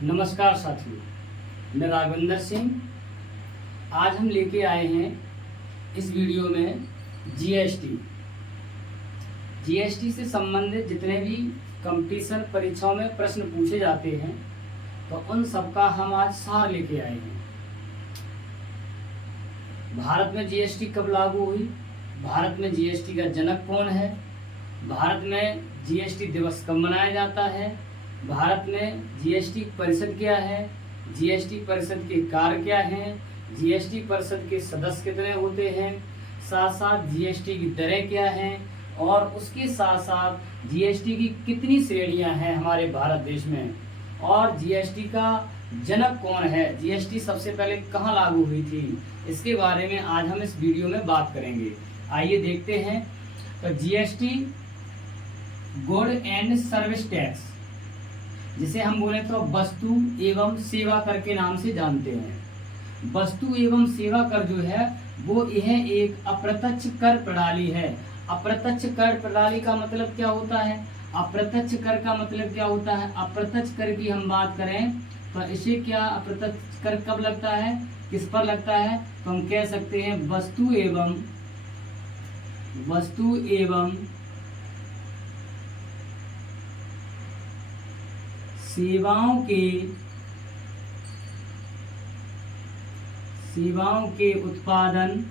नमस्कार साथियों, मैं राघवेंद्र सिंह। आज हम लेके आए हैं इस वीडियो में जीएसटी से संबंधित जितने भी कंपटीशन परीक्षाओं में प्रश्न पूछे जाते हैं तो उन सबका हम आज सार लेके आए हैं। भारत में जीएसटी कब लागू हुई, भारत में जीएसटी का जनक कौन है, भारत में जीएसटी दिवस कब मनाया जाता है, भारत में जीएसटी परिषद क्या है, जीएसटी परिषद के कार्य क्या हैं, जीएसटी परिषद के सदस्य कितने होते हैं, साथ साथ जीएसटी की दरें क्या हैं और उसके साथ साथ जीएसटी की कितनी श्रेणियां हैं हमारे भारत देश में, और जीएसटी का जनक कौन है, जीएसटी सबसे पहले कहाँ लागू हुई थी, इसके बारे में आज हम इस वीडियो में बात करेंगे। आइए देखते हैं। तो GST good and service tax, जिसे हम बोले तो वस्तु एवं सेवा कर के नाम से जानते हैं। वस्तु एवं सेवा कर जो है वो यह एक अप्रत्यक्ष कर प्रणाली है। अप्रत्यक्ष कर प्रणाली का मतलब क्या होता है, अप्रत्यक्ष कर का मतलब क्या होता है, अप्रत्यक्ष कर की हम बात करें तो इसे क्या अप्रत्यक्ष कर कब लगता है, किस पर लगता है, तो हम कह सकते हैं वस्तु एवं सेवाओं के उत्पादन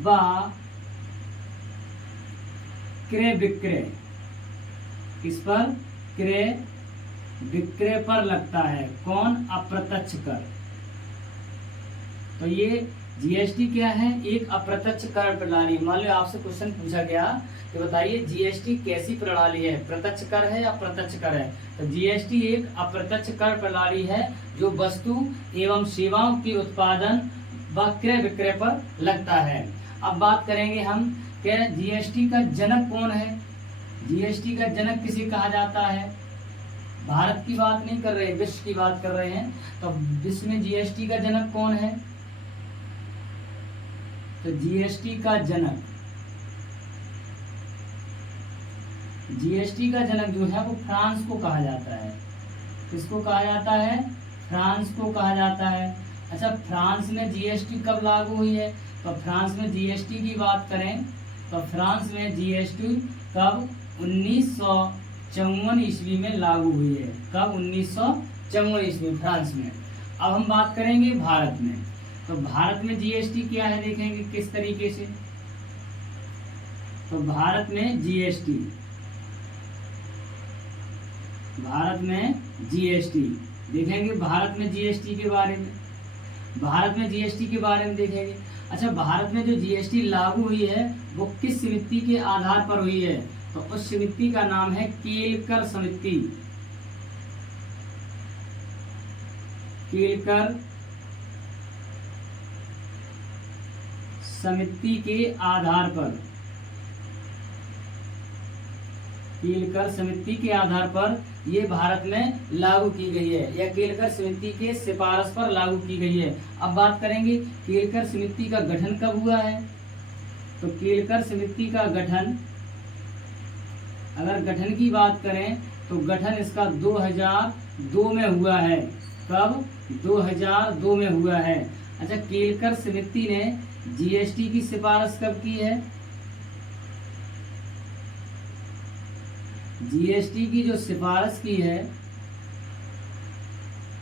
व क्रय विक्रय, किस पर, क्रय विक्रय पर लगता है कौन, अप्रत्यक्ष कर। तो ये जीएसटी क्या है, एक अप्रत्यक्ष कर प्रणाली। मान लो आपसे क्वेश्चन पूछा गया कि बताइए जीएसटी कैसी प्रणाली है, प्रत्यक्ष कर है या अप्रत्यक्ष कर है, तो जीएसटी एक अप्रत्यक्ष कर प्रणाली है जो वस्तु एवं सेवाओं के उत्पादन व क्रय विक्रय पर लगता है। अब बात करेंगे हम कि जीएसटी का जनक कौन है। जीएसटी का जनक किसे कहा जाता है, भारत की बात नहीं कर रहे, विश्व की बात कर रहे हैं। तो विश्व में जीएसटी का जनक कौन है, तो जीएसटी का जनक जो है वो फ्रांस को कहा जाता है। किसको कहा जाता है, फ्रांस को कहा जाता है। अच्छा, फ्रांस में जीएसटी कब लागू हुई है, तो फ्रांस में जीएसटी की बात करें तो फ्रांस में जीएसटी कब 1954 ईस्वी में लागू हुई है। कब, 1954 ईस्वी फ्रांस में। अब हम बात करेंगे भारत में। तो भारत में जीएसटी क्या है, देखेंगे किस तरीके से। तो भारत में जीएसटी देखेंगे, भारत में जीएसटी के बारे में देखेंगे। अच्छा, भारत में जो जीएसटी लागू हुई है वो किस समिति के आधार पर हुई है, तो उस समिति का नाम है केलकर समिति। केलकर समिति के आधार पर ये भारत में लागू की गई है, या केलकर समिति के सिफारिश पर लागू की गई है। अब बात करेंगे केलकर समिति का गठन कब हुआ है, तो केलकर समिति का गठन, अगर गठन की बात करें तो गठन इसका 2002 में हुआ है। कब, 2002 में हुआ है। अच्छा, केलकर समिति ने जीएसटी की सिफारिश कब की है, जीएसटी की जो सिफारिश की है,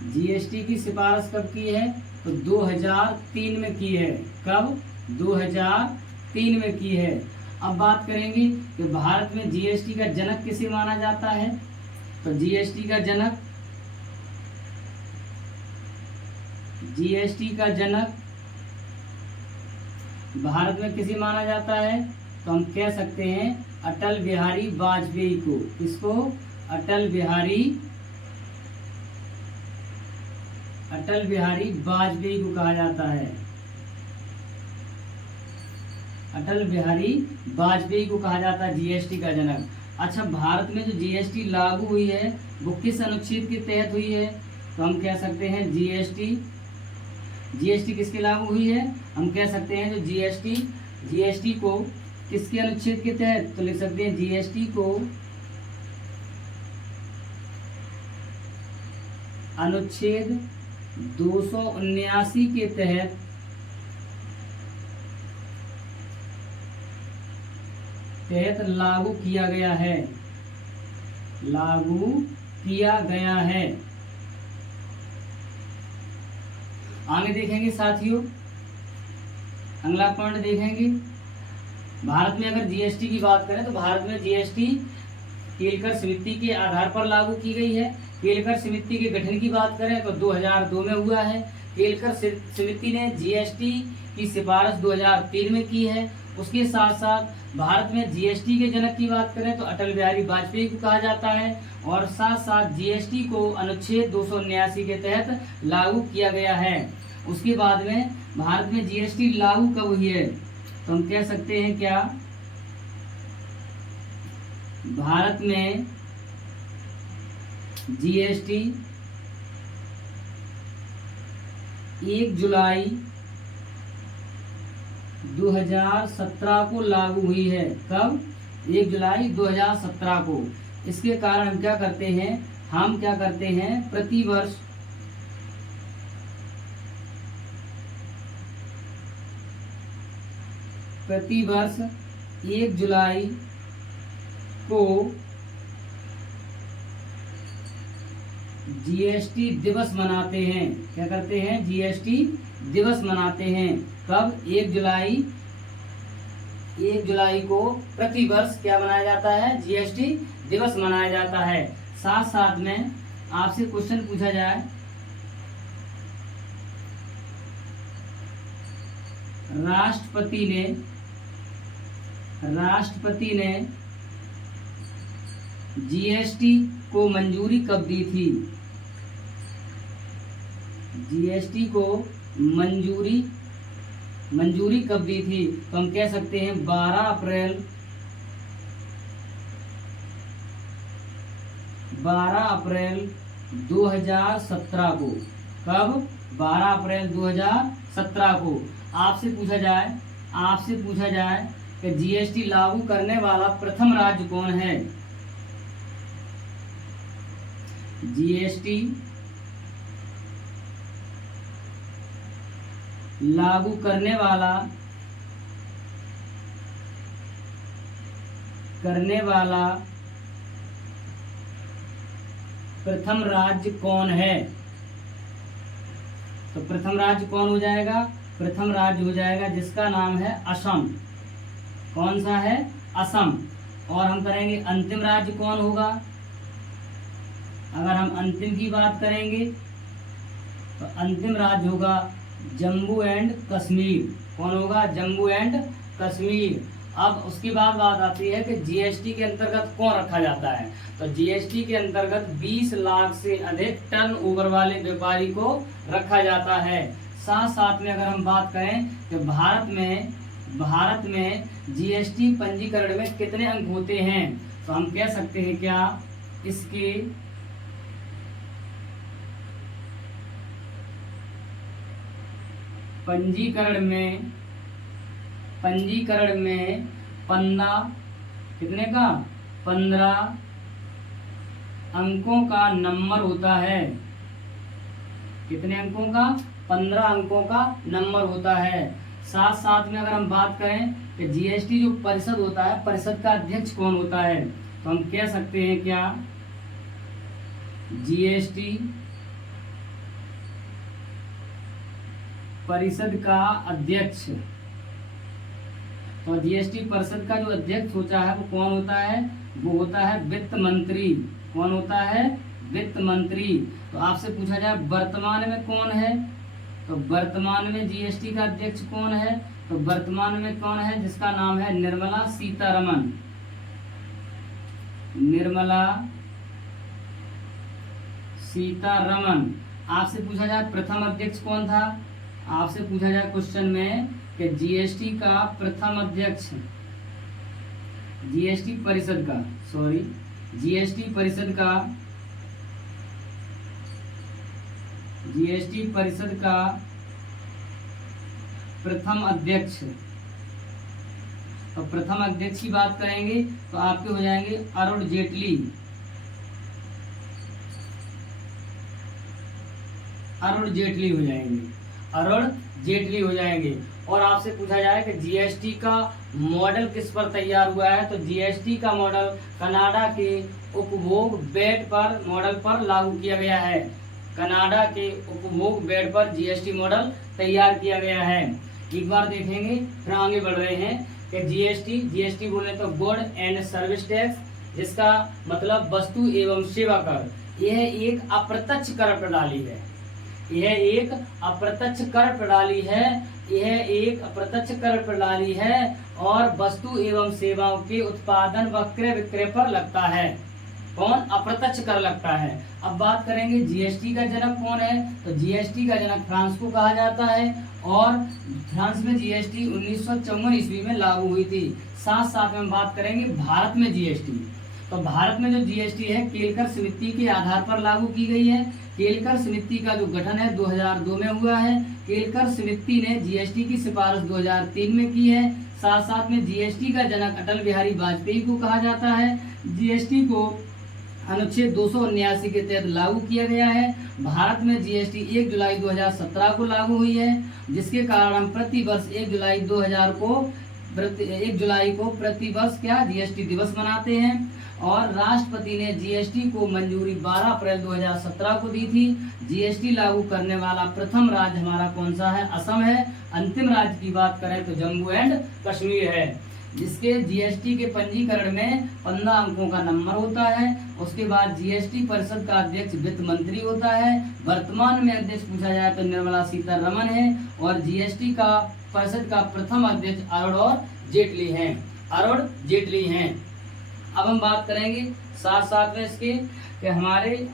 जीएसटी की सिफारिश कब की है, तो 2003 में की है। कब, 2003 में की है। अब बात करेंगे कि भारत में जीएसटी का जनक किसे माना जाता है, तो जीएसटी का जनक भारत में किसे माना जाता है, तो हम कह सकते हैं अटल बिहारी वाजपेयी को। किसको, अटल बिहारी वाजपेयी को कहा जाता है। अटल बिहारी वाजपेयी को कहा जाता है जीएसटी का जनक। अच्छा, भारत में जो जीएसटी लागू हुई है वो किस अनुच्छेद के तहत हुई है, तो हम कह सकते हैं जीएसटी किसके लागू हुई है, हम कह सकते हैं जो जीएसटी को किसके अनुच्छेद के तहत, तो लिख सकते हैं जीएसटी को अनुच्छेद 279 के तहत लागू किया गया है, लागू किया गया है। आगे देखेंगे साथियों, अगला पॉइंट देखेंगे। भारत में अगर जीएसटी की बात करें तो भारत में जीएसटी केलकर समिति के आधार पर लागू की गई है। केलकर समिति के गठन की बात करें तो 2002 में हुआ है। केलकर समिति ने जीएसटी की सिफारिश 2003 में की है। उसके साथ साथ भारत में जीएसटी के जनक की बात करें तो अटल बिहारी वाजपेयी को कहा जाता है, और साथ साथ जीएसटी को अनुच्छेद 279 के तहत लागू किया गया है। उसके बाद में भारत में जीएसटी लागू कब हुई है, तो हम कह सकते हैं क्या, भारत में जीएसटी 1 जुलाई 2017 को लागू हुई है। कब? 1 जुलाई 2017 को। इसके कारण हम क्या करते हैं, प्रति वर्ष 1 जुलाई को जीएसटी दिवस मनाते हैं। क्या करते हैं? जीएसटी दिवस मनाते हैं। कब? 1 जुलाई को प्रति वर्ष क्या मनाया जाता है? जीएसटी दिवस मनाया जाता है। साथ साथ में आपसे क्वेश्चन पूछा जाए, राष्ट्रपति ने जीएसटी को मंजूरी कब दी थी? जीएसटी को मंजूरी कब दी थी? तो हम कह सकते हैं 12 अप्रैल 2017 को। कब? 12 अप्रैल 2017 को। आपसे पूछा जाए कि जीएसटी लागू करने वाला प्रथम राज्य कौन है? जीएसटी लागू करने वाला प्रथम राज्य कौन है? तो प्रथम राज्य कौन हो जाएगा? प्रथम राज्य हो जाएगा जिसका नाम है असम। कौन सा है? असम। और हम करेंगे अंतिम राज्य कौन होगा? अगर हम अंतिम की बात करेंगे तो अंतिम राज्य होगा जम्मू एंड कश्मीर। कौन होगा? जम्मू एंड कश्मीर। अब उसके बाद बात आती है कि जीएसटी के अंतर्गत कौन रखा जाता है। तो जीएसटी के अंतर्गत 20 लाख से अधिक टर्न ओवर वाले व्यापारी को रखा जाता है। साथ साथ में अगर हम बात करें कि भारत में जीएसटी पंजीकरण में कितने अंक होते हैं, तो हम कह सकते हैं क्या, इसके पंजीकरण में 15 अंकों का नंबर होता है। कितने अंकों का? 15 अंकों का नंबर होता है। साथ साथ में अगर हम बात करें कि जीएसटी जो परिषद होता है, परिषद का अध्यक्ष कौन होता है, तो हम कह सकते हैं क्या, जीएसटी परिषद का अध्यक्ष। तो जीएसटी परिषद का जो अध्यक्ष होता है वो कौन होता है? वो होता है वित्त मंत्री। कौन होता है? वित्त मंत्री। तो आपसे पूछा जाए वर्तमान में कौन है, तो वर्तमान में जीएसटी का अध्यक्ष कौन है? तो वर्तमान में कौन है? जिसका नाम है निर्मला सीतारमण। निर्मला सीतारमण। आपसे पूछा जाए प्रथम अध्यक्ष कौन था? आपसे पूछा जाए क्वेश्चन में कि जीएसटी का प्रथम अध्यक्ष, जीएसटी परिषद का प्रथम अध्यक्ष। तो प्रथम अध्यक्ष की बात करेंगे तो आपके हो जाएंगे अरुण जेटली। अरुण जेटली हो जाएंगे, अरुण जेटली हो जाएंगे। और आपसे पूछा जाए कि जीएसटी का मॉडल किस पर तैयार हुआ है, तो जीएसटी का मॉडल कनाडा के उपभोग वेट पर मॉडल पर लागू किया गया है। कनाडा के उपभोग वेट पर जीएसटी मॉडल तैयार किया गया है। एक बार देखेंगे, फिर आगे बढ़ रहे हैं कि जीएसटी बोले तो गुड एंड सर्विस टैक्स, जिसका मतलब वस्तु एवं सेवा कर। यह एक अप्रत्यक्ष कर प्रणाली है, यह एक अप्रत्यक्ष कर प्रणाली है, यह एक अप्रत्यक्ष कर प्रणाली है और वस्तु एवं सेवाओं के उत्पादन व क्रय विक्रय पर लगता है। कौन? अप्रत्यक्ष कर लगता है। अब बात करेंगे जीएसटी का जनक कौन है, तो जीएसटी का जनक फ्रांस को कहा जाता है और फ्रांस में जीएसटी 1954 ईस्वी में लागू हुई थी। साथ साथ में बात करेंगे भारत में जीएसटी, तो भारत में जो जीएसटी है केलकर समिति के आधार पर लागू की गई है। केलकर समिति का जो गठन है 2002 में हुआ है। केलकर समिति ने जीएसटी की सिफारिश 2003 में की है। साथ साथ में जीएसटी का जनक अटल बिहारी वाजपेयी को कहा जाता है। जीएसटी को अनुच्छेद 279 के तहत लागू किया गया है। भारत में जीएसटी 1 जुलाई 2017 को लागू हुई है, जिसके कारण हम प्रति वर्ष 1 जुलाई को प्रति वर्ष क्या जीएसटी दिवस मनाते हैं। और राष्ट्रपति ने जीएसटी को मंजूरी 12 अप्रैल 2017 को दी थी। जीएसटी लागू करने वाला प्रथम राज्य हमारा कौन सा है? असम है। अंतिम राज्य की बात करें तो जम्मू एंड कश्मीर है, जिसके जीएसटी के पंजीकरण में 15 अंकों का नंबर होता है। उसके बाद जीएसटी परिषद का अध्यक्ष वित्त मंत्री होता है। वर्तमान में अध्यक्ष पूछा जाए तो निर्मला सीतारमण है और जीएसटी का परिषद का प्रथम अध्यक्ष अरुण जेटली हैं, अरुण जेटली हैं। अब हम बात करेंगे साथ साथ में इसके कि हमारे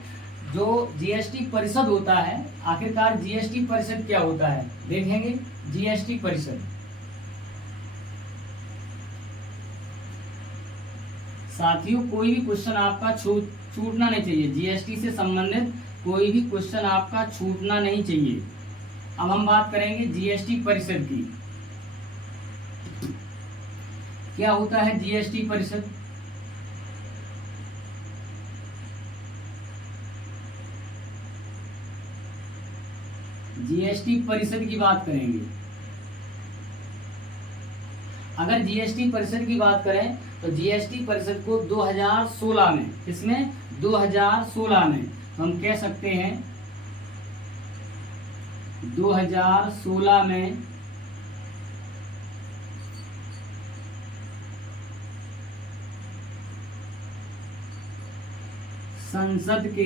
जो जीएसटी परिषद होता है, आखिरकार जीएसटी परिषद क्या होता है देखेंगे। जीएसटी परिषद, साथियों कोई भी क्वेश्चन आपका छूटना नहीं चाहिए, जीएसटी से संबंधित कोई भी क्वेश्चन आपका छूटना नहीं चाहिए। अब हम बात करेंगे जीएसटी परिषद की। क्या होता है जीएसटी परिषद? जीएसटी परिषद की बात करेंगे। अगर जीएसटी परिषद की बात करें तो जीएसटी परिषद को 2016 में, किसमें? 2016 में, तो हम कह सकते हैं 2016 में संसद के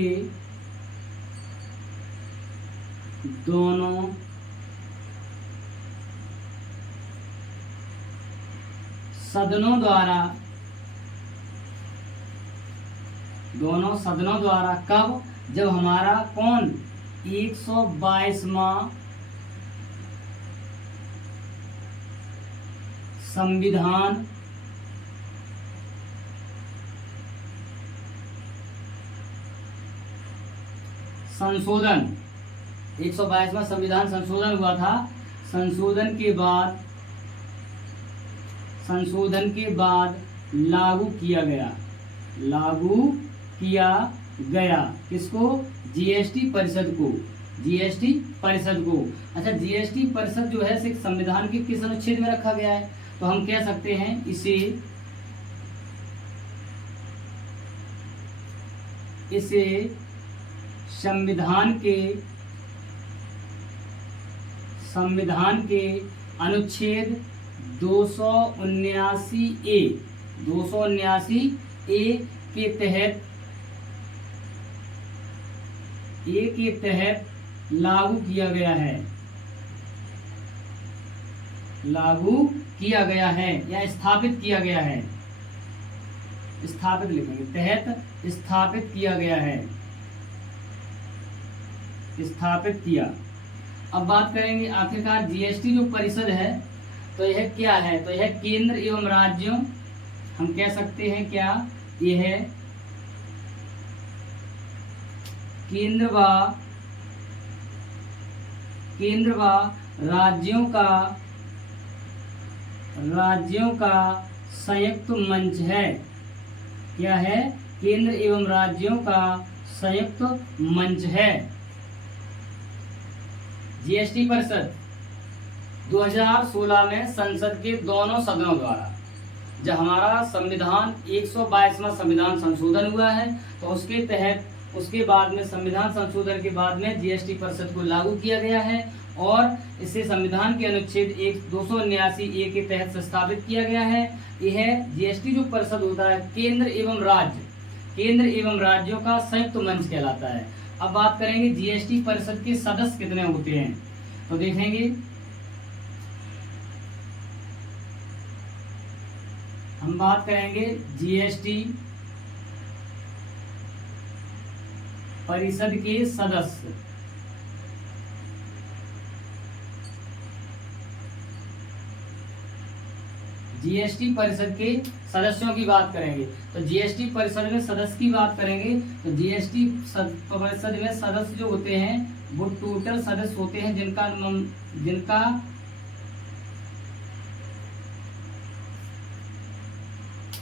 दोनों सदनों द्वारा कब? जब हमारा कौन 122वां संविधान संशोधन, 122वां संविधान संशोधन हुआ था। संशोधन के बाद लागू किया गया किसको? जीएसटी परिषद को, जीएसटी परिषद को। अच्छा, जीएसटी परिषद जो है संविधान के किस अनुच्छेद में रखा गया है? तो हम कह सकते हैं इसे संविधान के अनुच्छेद 279A के तहत लागू किया गया है या स्थापित किया गया है। स्थापित लिखेंगे, तहत स्थापित किया गया है, स्थापित किया। अब बात करेंगे आखिरकार जीएसटी जो परिषद है तो यह क्या है? तो यह केंद्र एवं राज्यों, हम कह सकते हैं क्या? यह केंद्र व राज्यों का संयुक्त मंच है। क्या है? केंद्र एवं राज्यों का संयुक्त मंच है। जीएसटी परिषद 2016 में संसद के दोनों सदनों द्वारा, जब हमारा संविधान 122वां संविधान संशोधन हुआ है, तो उसके तहत उसके बाद में संविधान संशोधन के बाद में जीएसटी परिषद को लागू किया गया है और इसे संविधान के अनुच्छेद 279A के तहत स्थापित किया गया है। यह जीएसटी जो परिषद होता है केंद्र एवं राज्यों का संयुक्त मंच कहलाता है। अब बात करेंगे जीएसटी परिषद के सदस्य कितने होते हैं, तो देखेंगे हम बात करेंगे जीएसटी परिषद के सदस्य। जीएसटी परिषद के सदस्यों की बात करेंगे तो जीएसटी परिषद में सदस्य की बात करेंगे तो जीएसटी परिषद में सदस्य जो होते हैं वो टोटल सदस्य होते हैं जिनका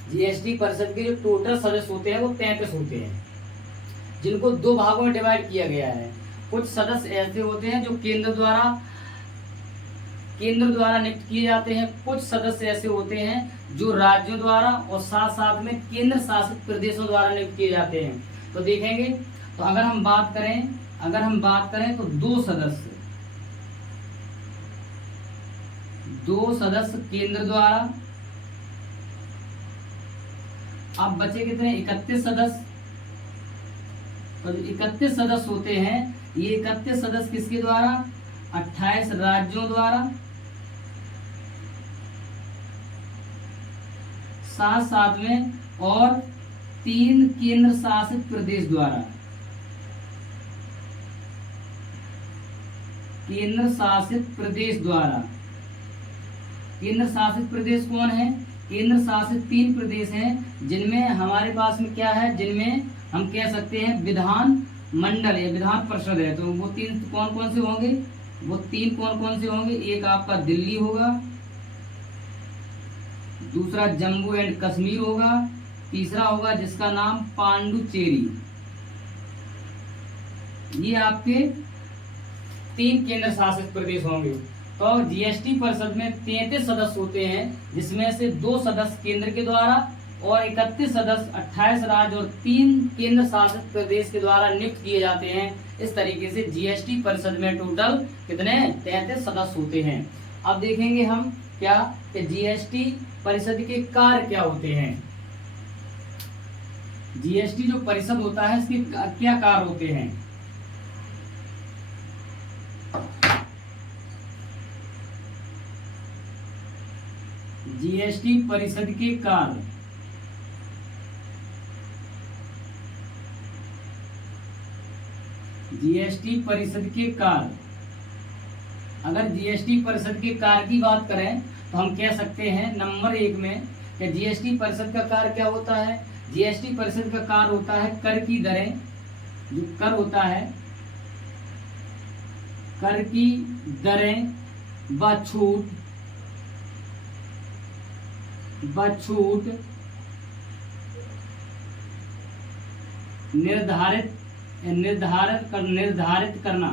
जीएसटी परिषद के जो टोटल सदस्य होते हैं वो 33 होते हैं, जिनको दो भागों में डिवाइड किया गया है। कुछ सदस्य ऐसे होते हैं जो केंद्र द्वारा नियुक्त किए जाते हैं, कुछ सदस्य ऐसे होते हैं जो राज्यों द्वारा और साथ साथ में केंद्र शासित प्रदेशों द्वारा नियुक्त किए जाते हैं। तो देखेंगे तो अगर हम बात करें तो दो सदस्य केंद्र द्वारा। अब बचे कितने 31 सदस्य। तो 31 सदस्य होते हैं, ये 31 सदस्य किसके द्वारा 28 राज्यों द्वारा साथ में और 3 केंद्र शासित प्रदेश द्वारा। केंद्र शासित प्रदेश कौन है? केंद्र शासित 3 प्रदेश हैं जिनमें हमारे पास में क्या है, जिनमें हम कह सकते हैं विधान मंडल या विधान परिषद है। तो वो 3 कौन कौन से होंगे? वो 3 कौन कौन से होंगे? एक आपका दिल्ली होगा, दूसरा जम्मू एंड कश्मीर होगा, तीसरा होगा जिसका नाम पांडुचेरी। ये आपके 3 केंद्र शासित प्रदेश होंगे। तो जीएसटी परिषद में 33 सदस्य होते हैं, जिसमें से 2 सदस्य केंद्र के द्वारा और 31 सदस्य 28 राज्य और 3 केंद्र शासित प्रदेश के द्वारा नियुक्त किए जाते हैं। इस तरीके से जीएसटी परिषद में टोटल कितने 33 सदस्य होते हैं। अब देखेंगे हम क्या कि जीएसटी परिषद के कार्य क्या होते हैं। जीएसटी जो परिषद होता है इसके क्या कार्य होते हैं। जीएसटी परिषद के कार्य अगर जीएसटी परिषद के कार्य की बात करें तो हम कह सकते हैं नंबर 1 में कि जीएसटी परिषद का कार्य क्या होता है। जीएसटी परिषद का कार्य होता है कर की दरें, जो कर होता है कर की दरें व छूट निर्धारित करना।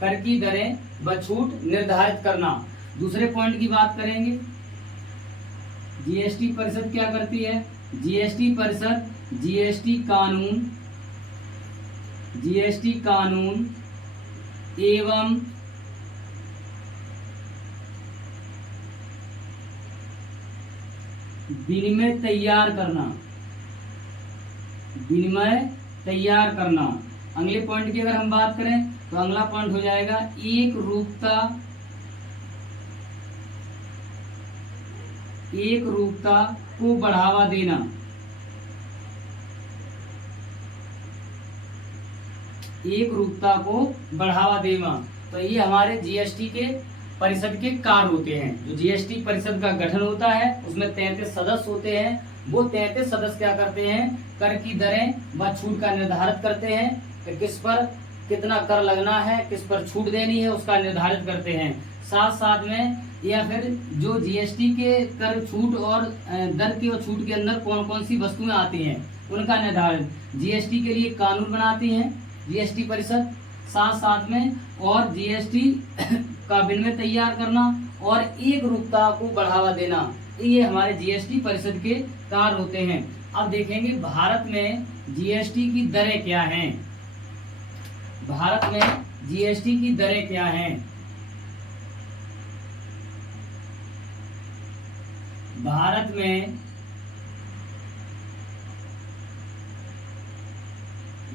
कर की दरें व छूट निर्धारित करना। दूसरे पॉइंट की बात करेंगे, जीएसटी परिषद क्या करती है। जीएसटी परिषद जीएसटी कानून एवं विनिमय तैयार करना। अगले पॉइंट की अगर हम बात करें तो अगला पॉइंट हो जाएगा एक रूपता को बढ़ावा देना। तो ये हमारे जीएसटी के परिषद के कार्य होते हैं। जो जीएसटी परिषद का गठन होता है उसमें 33 सदस्य होते हैं। वो 33 सदस्य क्या करते हैं, कर की दरें व छूट का निर्धारित करते हैं कि किस पर कितना कर लगना है, किस पर छूट देनी है, उसका निर्धारित करते हैं। साथ में या फिर जो जीएसटी के कर छूट और दर की और छूट के अंदर कौन कौन सी वस्तुएं आती हैं उनका निर्धारण जीएसटी के लिए कानून बनाती है जीएसटी परिषद, साथ साथ में और जीएसटी का विनियम तैयार करना और एक रूपता को बढ़ावा देना, ये हमारे जीएसटी परिषद के कार्य होते हैं। अब देखेंगे भारत में जीएसटी की दरें क्या हैं। भारत में जीएसटी की दरें क्या हैं। भारत में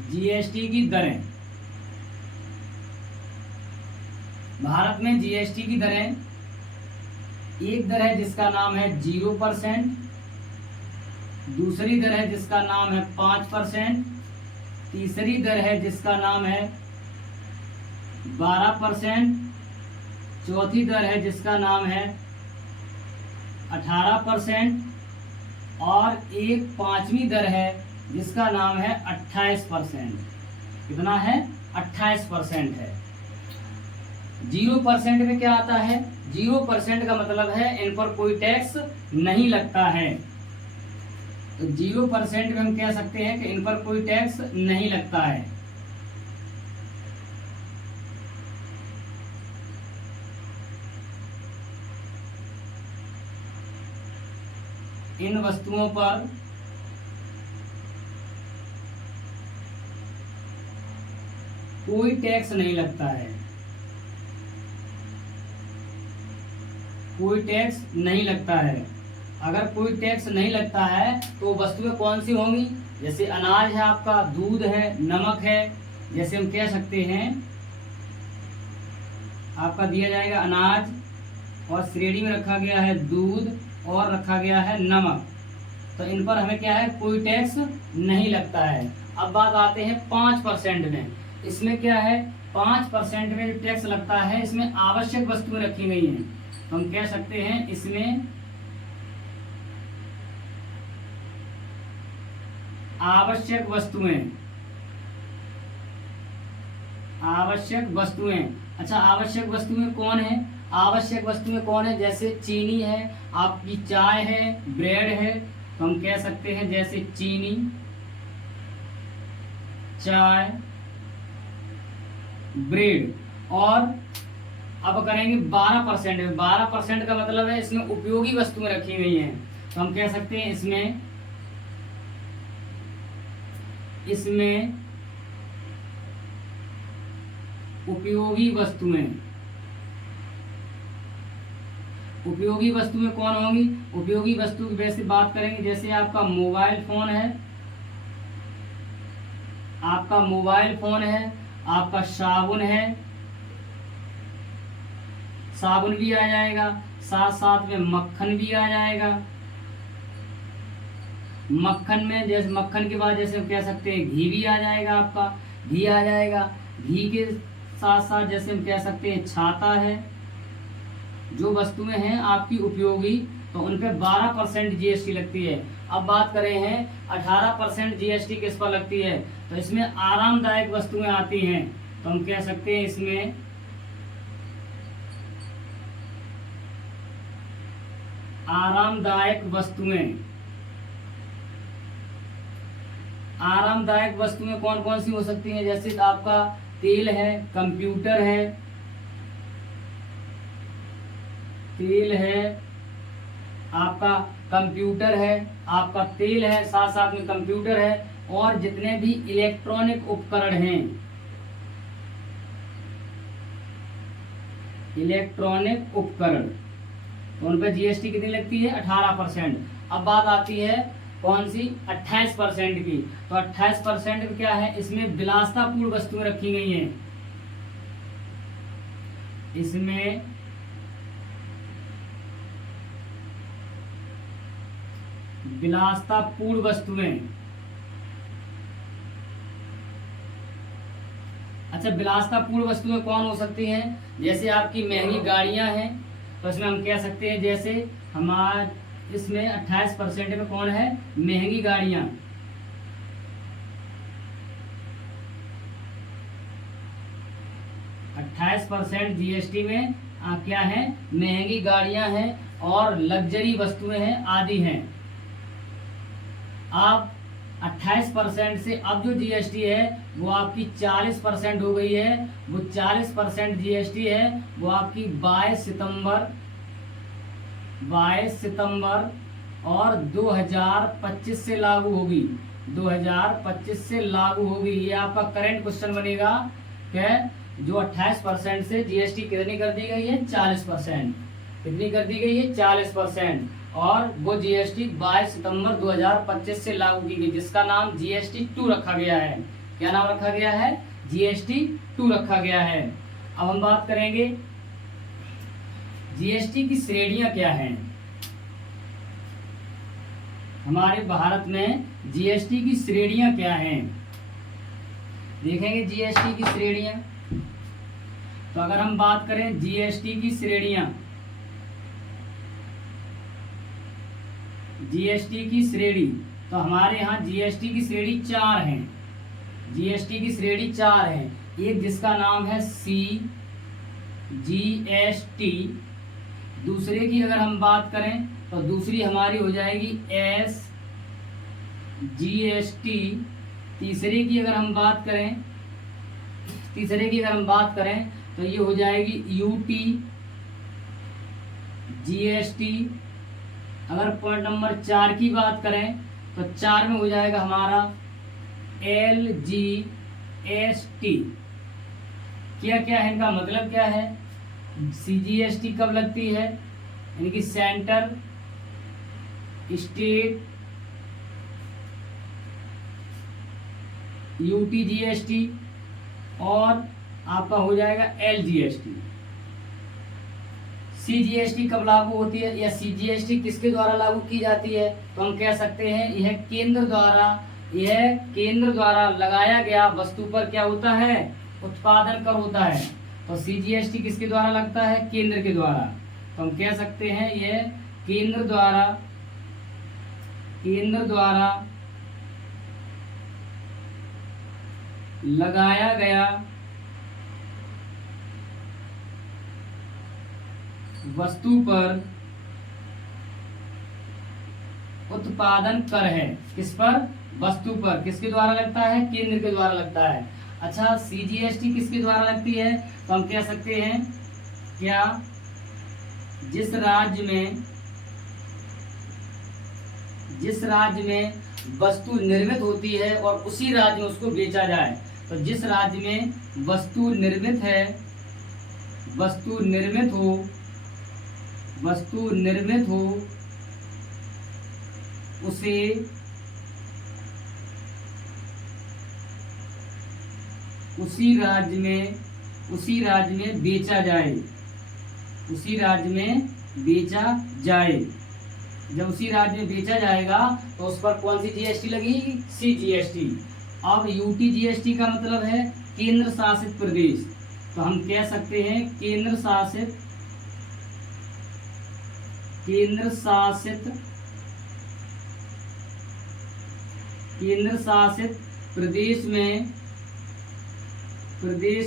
जीएसटी की दरें, भारत में जीएसटी की दरें, एक दर है जिसका नाम है 0%, दूसरी दर है जिसका नाम है 5%, तीसरी दर है जिसका नाम है 12%, चौथी दर है जिसका नाम है 18% और एक पांचवी दर है जिसका नाम है 28%। कितना है? 28% है। 0% में क्या आता है? 0% का मतलब है इन पर कोई टैक्स नहीं लगता है। तो 0% में हम कह सकते हैं कि इन पर कोई टैक्स नहीं लगता है। इन वस्तुओं पर कोई टैक्स नहीं लगता है, कोई टैक्स नहीं लगता है। अगर कोई टैक्स नहीं लगता है तो वस्तुएं कौन सी होंगी? जैसे अनाज है आपका, दूध है, नमक है। जैसे हम कह सकते हैं आपका दिया जाएगा अनाज और श्रेणी में रखा गया है दूध और रखा गया है नमक, तो इन पर हमें क्या है? कोई टैक्स नहीं लगता है। अब बात आते हैं 5% में। इसमें क्या है? 5% में जो टैक्स लगता है इसमें आवश्यक वस्तुएं रखी गई हैं। हम कह सकते हैं इसमें आवश्यक वस्तुएं, आवश्यक वस्तुएं। अच्छा, आवश्यक वस्तुएं कौन है? आवश्यक वस्तुएं कौन है? जैसे चीनी है, आपकी चाय है, ब्रेड है। तो हम कह सकते हैं जैसे चीनी, चाय, ब्रेड। और अब करेंगे 12% में। 12% का मतलब है इसमें उपयोगी वस्तुएं रखी गई हैं। तो हम कह सकते हैं इसमें उपयोगी वस्तुएं। उपयोगी वस्तुएं कौन होंगी? उपयोगी वस्तु की वैसे बात करेंगे जैसे आपका मोबाइल फोन है, आपका मोबाइल फोन है, आपका साबुन है, साबुन भी आ जाएगा, साथ साथ में मक्खन भी आ जाएगा। मक्खन में जैसे मक्खन के बाद जैसे हम कह सकते हैं घी भी आ जाएगा, आपका घी आ जाएगा। घी के साथ साथ जैसे हम कह सकते हैं छाता है। जो वस्तुएं हैं आपकी उपयोगी, तो उन पे 12% जीएसटी लगती है। अब बात करें हैं 18% जीएसटी किस पर लगती है? तो इसमें आरामदायक वस्तुएं आती हैं। तो हम कह सकते हैं इसमें आरामदायक वस्तुएं। आरामदायक वस्तुएं कौन कौन सी हो सकती हैं? जैसे आपका तेल है, कंप्यूटर है, तेल है, आपका कंप्यूटर है, आपका तेल है, साथ साथ में कंप्यूटर है, और जितने भी इलेक्ट्रॉनिक उपकरण हैं, इलेक्ट्रॉनिक उपकरण, तो उन पर जीएसटी कितनी लगती है? 18%। अब बात आती है कौन सी? 28% की। तो 28% में क्या है? इसमें विलासतापूर्ण वस्तुएं रखी गई हैं। इसमें विलासतापूर्ण वस्तुएं। अच्छा, विलासतापूर्ण वस्तुएं कौन हो सकती हैं? जैसे आपकी महंगी गाड़ियां हैं, तो इसमें हम कह सकते हैं जैसे हमारे इसमें 28% में कौन है? महंगी गाड़ियां। %28 जीएसटी में क्या है? महंगी गाड़ियां हैं और लग्जरी वस्तुएं हैं आदि हैं। आप 28% से अब जो जीएसटी है वो आपकी 40% हो गई है। वो 40% जीएसटी है वो आपकी 22 सितंबर और 2025 से लागू होगी। 2025 से लागू होगी। ये आपका करंट क्वेश्चन बनेगा कि जो 28% से जीएसटी कितनी कर दी गई है, 40%। कितनी कर दी गई है, 40%। और वो जीएसटी 22 सितंबर 2025 से लागू की गई, जिसका नाम जीएसटी 2 रखा गया है। क्या नाम रखा गया है, जीएसटी 2 रखा गया है। अब हम बात करेंगे जीएसटी की श्रेणियां क्या हैं। हमारे भारत में जीएसटी की श्रेणियां क्या हैं, देखेंगे जीएसटी की श्रेणियां। तो अगर हम बात करें जीएसटी की श्रेणियां, जीएसटी की श्रेणी, तो हमारे यहाँ जीएसटी की श्रेणी 4 हैं। जीएसटी की श्रेणी 4 है। एक जिसका नाम है CGST। दूसरे की अगर हम बात करें तो दूसरी हमारी हो जाएगी SGST। तीसरे की अगर हम बात करें तो ये हो जाएगी UTGST। अगर पॉइंट नंबर 4 की बात करें तो 4 में हो जाएगा हमारा LGST। क्या क्या है, इनका मतलब क्या है। CGST कब लगती है, यानी कि सेंटर स्टेट। UTGST और आपका हो जाएगा LGST। CGST कब लागू होती है या CGST किसके द्वारा लागू की जाती है, तो हम कह सकते हैं यह केंद्र द्वारा लगाया गया वस्तु पर क्या होता है, उत्पादन कर होता है। तो CGST किसके द्वारा लगता है, केंद्र के द्वारा। तो हम कह सकते हैं यह केंद्र द्वारा लगाया गया वस्तु पर उत्पादन कर है। किस पर, वस्तु पर। किसके द्वारा लगता है, केंद्र के द्वारा लगता है। अच्छा, CGST किसके द्वारा लगती है, तो हम कह सकते हैं क्या, जिस राज्य में वस्तु निर्मित होती है और उसी राज्य में उसको बेचा जाए। तो जिस राज्य में वस्तु निर्मित हो उसे उसी राज्य में बेचा जाए। जब उसी राज्य में बेचा जाएगा तो उस पर कौन सी जीएसटी लगेगी, CGST। अब UTGST का मतलब है केंद्र शासित प्रदेश। तो हम कह सकते हैं केंद्र शासित प्रदेश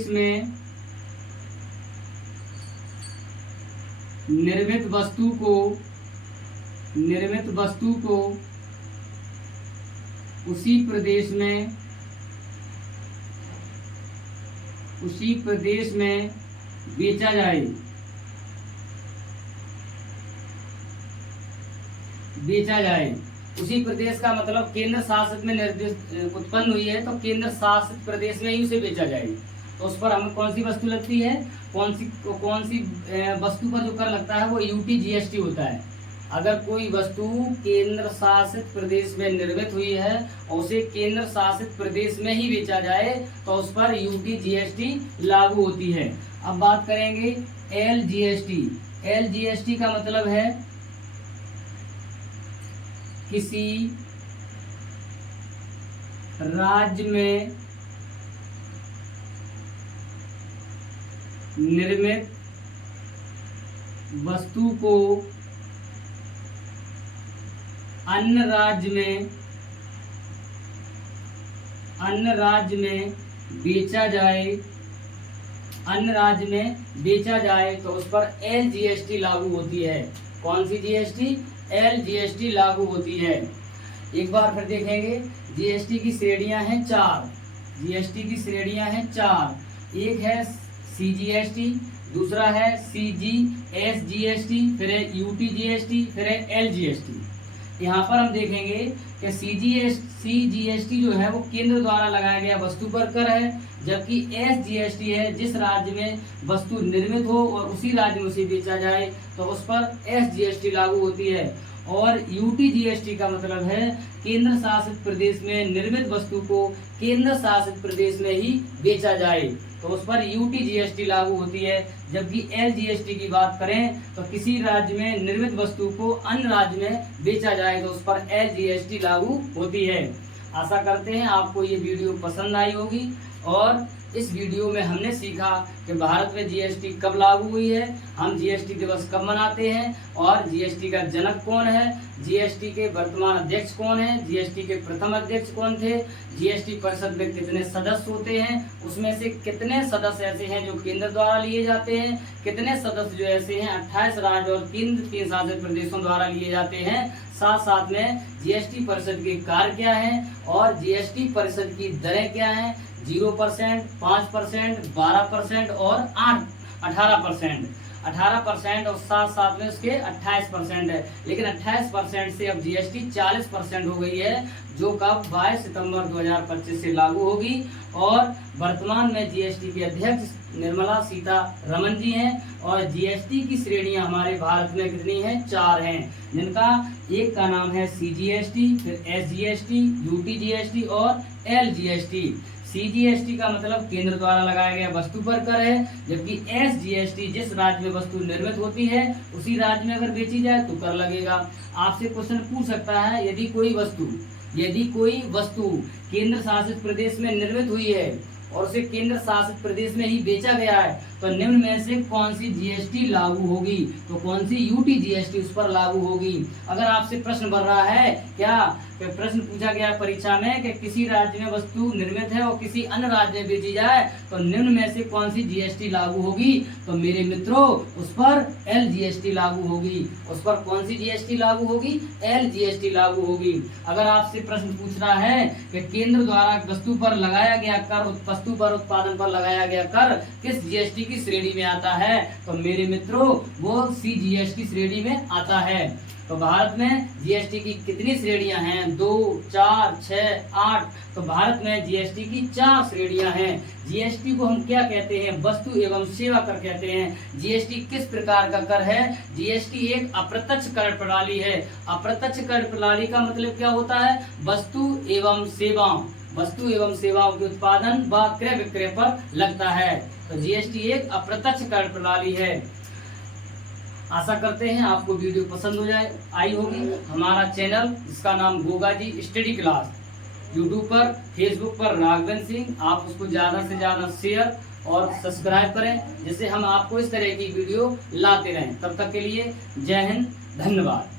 में निर्मित वस्तु को उसी प्रदेश में बेचा जाए। उसी प्रदेश का मतलब केंद्र शासित में उत्पन्न हुई है, तो केंद्र शासित प्रदेश में ही उसे बेचा जाए। तो उस पर हमें कौन सी वस्तु लगती है, कौन सी वस्तु पर जो कर लगता है वो UTGST होता है। अगर कोई वस्तु केंद्र शासित प्रदेश में निर्मित हुई है और उसे केंद्र शासित प्रदेश में ही बेचा जाए तो उस पर UTGST लागू होती है। अब बात करेंगे LGST। LGST का मतलब है किसी राज्य में निर्मित वस्तु को अन्य राज्य में बेचा जाए तो उस पर LGST लागू होती है। कौन सी GST, LGST लागू होती है। एक बार फिर देखेंगे, जीएसटी की श्रेणियां हैं 4। जीएसटी की श्रेणियां हैं 4। एक है सीजीएसटी, दूसरा है सीजीएसजीएसटी, फिर है यूटीजीएसटी, फिर है एलजीएसटी। यहाँ पर हम देखेंगे कि सीजीएसटी जो है वो केंद्र द्वारा लगाया गया वस्तु पर कर है, जबकि एसजीएसटी है जिस राज्य में वस्तु निर्मित हो और उसी राज्य में उसे बेचा जाए तो उस पर एसजीएसटी लागू होती है। और यूटीजीएसटी का मतलब है केंद्र शासित प्रदेश में निर्मित वस्तु को केंद्र शासित प्रदेश में ही बेचा जाए तो उस पर यूटीजीएसटी लागू होती है। जबकि एलजीएसटी की बात करें तो किसी राज्य में निर्मित वस्तु को अन्य राज्य में बेचा जाए तो उस पर एलजीएसटी लागू होती है। आशा करते हैं आपको ये वीडियो पसंद आई होगी। और इस वीडियो में हमने सीखा कि भारत में जीएसटी कब लागू हुई है, हम जीएसटी दिवस कब मनाते हैं और जीएसटी का जनक कौन है, जीएसटी के वर्तमान अध्यक्ष कौन है, जीएसटी के प्रथम अध्यक्ष कौन थे, जीएसटी परिषद में कितने सदस्य होते हैं, उसमें से कितने सदस्य ऐसे हैं जो केंद्र द्वारा लिए जाते हैं, कितने सदस्य जो ऐसे हैं 28 राज्य और केंद्र शासित प्रदेशों द्वारा लिए जाते हैं। साथ साथ में जीएसटी परिषद के कार्य क्या हैं और जीएसटी परिषद की दरें क्या हैं, 0%, 5%, 12% और 18%। 18% और साथ साथ में उसके 28% है। लेकिन 28% से अब जीएसटी 40% हो गई है, जो कब 22 सितंबर 2025 से लागू होगी। और वर्तमान में जीएसटी के अध्यक्ष निर्मला सीतारमण जी हैं। और जीएसटी की श्रेणियां हमारे भारत में कितनी हैं, 4 हैं, जिनका एक का नाम है सीजीएसटी, फिर एसजीएसटी, यूटीजीएसटी और एलजीएसटी। सीजीएसटी का मतलब केंद्र द्वारा लगाया गया वस्तु पर कर है, जबकि एसजीएसटी जिस राज्य में वस्तु निर्मित होती है उसी राज्य में अगर बेची जाए तो कर लगेगा। आपसे क्वेश्चन पूछ सकता है, यदि कोई वस्तु केंद्र शासित प्रदेश में निर्मित हुई है और उसे केंद्र शासित प्रदेश में ही बेचा गया है तो निम्न में से कौन सी जीएसटी लागू होगी, तो कौन सी यूटीजीएसटी उस पर लागू होगी। अगर आपसे प्रश्न बन रहा है क्या, प्रश्न पूछा गया परीक्षा में कि किसी राज्य में वस्तु निर्मित है और किसी अन्य राज्य में बेची जाए तो निम्न में से कौन सी जीएसटी लागू होगी, तो मेरे मित्रों उस पर एलजीएसटी लागू होगी। उस पर कौन सी जीएसटी लागू होगी, एलजीएसटी लागू होगी। अगर आपसे प्रश्न पूछ रहा है कि केंद्र द्वारा वस्तु पर लगाया गया कर, वस्तु पर उत्पादन पर लगाया गया कर किस जीएसटी की श्रेणी में आता है, तो मेरे मित्रों वो सीजीएसटी श्रेणी में आता है। तो भारत में जीएसटी की कितनी श्रेणियां हैं, 2, 4, 6, 8। तो भारत में जीएसटी की 4 श्रेणियां हैं। जीएसटी को हम क्या कहते हैं, वस्तु एवं सेवा कर कहते हैं। जीएसटी किस प्रकार का कर है, जीएसटी एक अप्रत्यक्ष कर प्रणाली है। अप्रत्यक्ष कर प्रणाली का मतलब क्या होता है, वस्तु एवं सेवाओं के उत्पादन व क्रय विक्रय पर लगता है। तो जीएसटी एक अप्रत्यक्ष कर प्रणाली है। आशा करते हैं आपको वीडियो पसंद आई होगी। हमारा चैनल जिसका नाम Goga ji study class, YouTube पर, फेसबुक पर राघवेंद्र सिंह, आप उसको ज़्यादा से ज़्यादा शेयर और सब्सक्राइब करें, जिससे हम आपको इस तरह की वीडियो लाते रहें। तब तक के लिए जय हिंद, धन्यवाद।